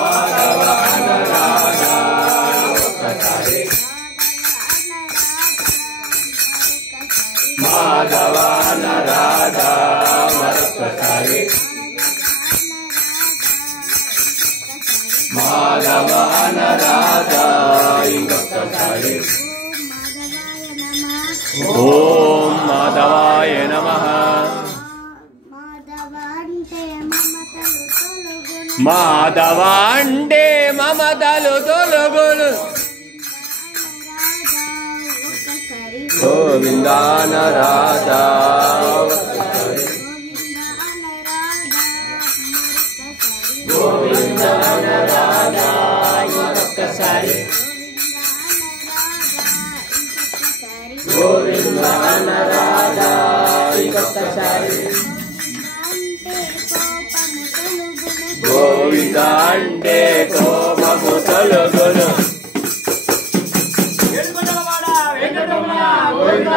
మాధవ అనరాధ ఒక్కసారి మాధవ అనరాధ మరొక్కసారి మాధవ అనరాధ ఇంకొక్కసారి ఓం మాధవాయ నమః మాధవ అంటే మమతలు తొలగును గోవిందాన రాధా గోవిందాన రాధా ఒక్కసారి గోవిందాన రాధా ఒక్కసారి గోవింద అంటే కోపము తొలగును వెంకటరమణ గోవింద